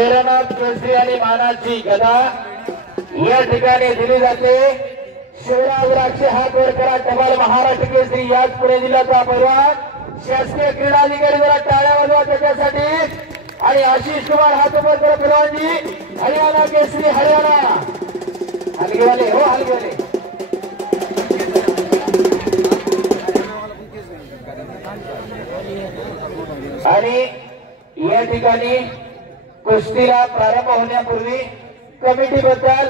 भैरवनाथ केसरी आणि मानाची गदा या ठिकाणी दिली जाते। शिवराज राक्षे हात वर करा। टपाल महाराष्ट्र केसरी याच पुणे जिल्ह्याचा पैलवान शासकीय क्रीडा अधिकारी जरा टाळ्या वाजवा त्याच्यासाठी। आणि आशिष कुमार हात वर करा पैलवानजी। हरियाणा केसरी हरियाणा हलगेवाले हो हलगेवाले। आणि या ठिकाणी कुस्तीला प्रारंभ होण्यापूर्वी कमिटी बद्दल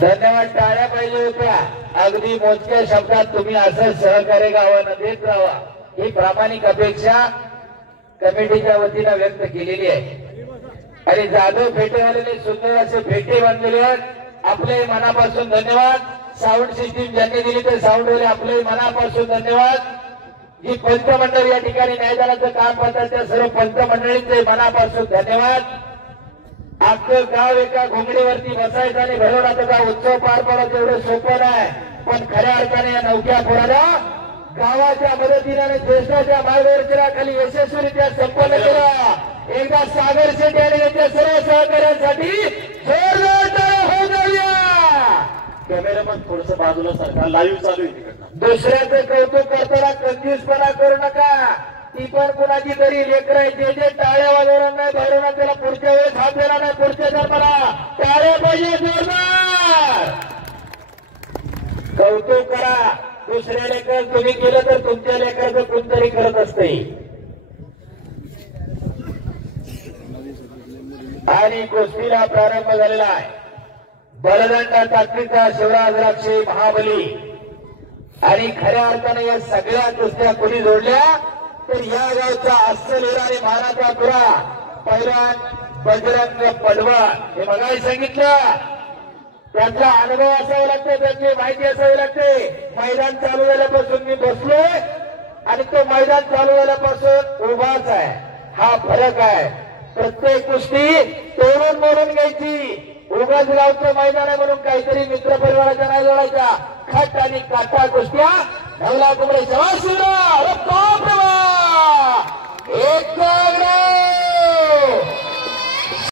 धन्यवाद। टाळ्या पाहिजे होत्या। अगदी मोजक्या शब्दात तुम्ही असं सहकार्य गावांना देत राहा ही प्रामाणिक अपेक्षा कमिटीच्या वतीने व्यक्त केलेली आहे। आणि जाधव फेटेवाल्याने सुंदर असे फेटे बांधलेले आहेत। आपले मनापासून धन्यवाद। साऊंड सिस्टीम ज्यांनी दिली ते साऊंडवाले आपले मनापासून धन्यवाद। जी पंचमंडळ या ठिकाणी न्यायदानाचं काम करतात त्या सर्व पंचमंडळींचे मनापासून धन्यवाद। आपलं गाव एका घोंगडीवरती बसायचं आणि भरवण्याचा उत्सव पार पाडायचं एवढं सोपं नाही। पण खऱ्या अर्थाने या नवख्या पोराला गावाच्या मदतीने देशाच्या मार्गदर्शनाखाली यशस्वीरित्या संपन्न केला। एकदा सागर शेट्टी आणि त्यांच्या सर्व सहकार्यांसाठी जोरदार टाळ्या होऊ द्या। कॅमेरामन थोडस बाजूला सरकार लाईव्ह चालू आहे तिकडनं। दुसऱ्याचं कौतुक करताना कंजूसपणा करू नका। ती पण कुणाची तरी लेकर आहे जे टाळ्या वाजवणार नाही भरवणार त्याला पुढच्या वेळेस हात देणार नाही। पुढच्या जन्माला टाळ्या पाहिजे जोरदार। कौतुक करा। दुसऱ्या लेकर तुम्ही केलं तर तुमच्या लेकराचं कोणतरी करत असते। आणि कुस्तीला प्रारंभ झालेला आहे। बलदंड ताकदीचा शिवराज राक्षे महाबली। आणि खऱ्या अर्थाने या सगळ्या कुस्त्या कोणी जोडल्या तर या गावचा अस्सल आणि मानाचा पुरा पैलवान बजरंग पडवळ। हे मगाही सांगितलं त्यांचा अनुभव असावा लागतो त्यांची माहिती असावी लागते। मैदान चालू झाल्यापासून मी बसलोय आणि तो मैदान चालू झाल्यापासून उभाच आहे। हा फरक आहे। प्रत्येक कुस्ती तोडून मोडून घ्यायची। उगाच गावचं मैदान आहे म्हणून काहीतरी मित्र परिवाराच्या नाही जोडायच्या। खट आणि काटा कुस्त्या नवला कुमरे शवाशिवराव एक